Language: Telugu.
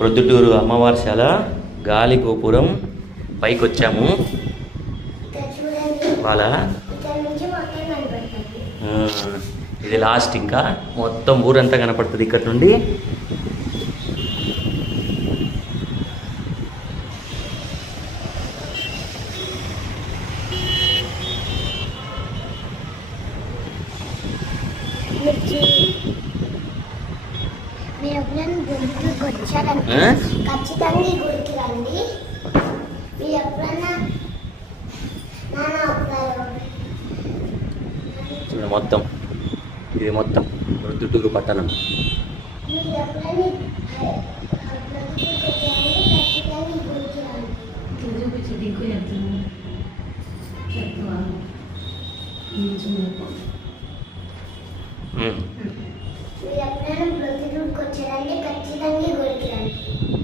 ప్రొద్దుటూరు అమ్మవారిశాల గాలి గోపురం పైకి వచ్చాము. వాళ్ళ ఇది లాస్ట్, ఇంకా మొత్తం ఊరంతా కనపడుతుంది ఇక్కడ నుండి. మొత్తం ఇది మొత్తం ప్రొద్దుటూరు పట్టణం. మీరు ఎప్పుడైనా ప్రొద్దుటూరుకు వచ్చారంటే ఖచ్చితంగా గుడికి రండి.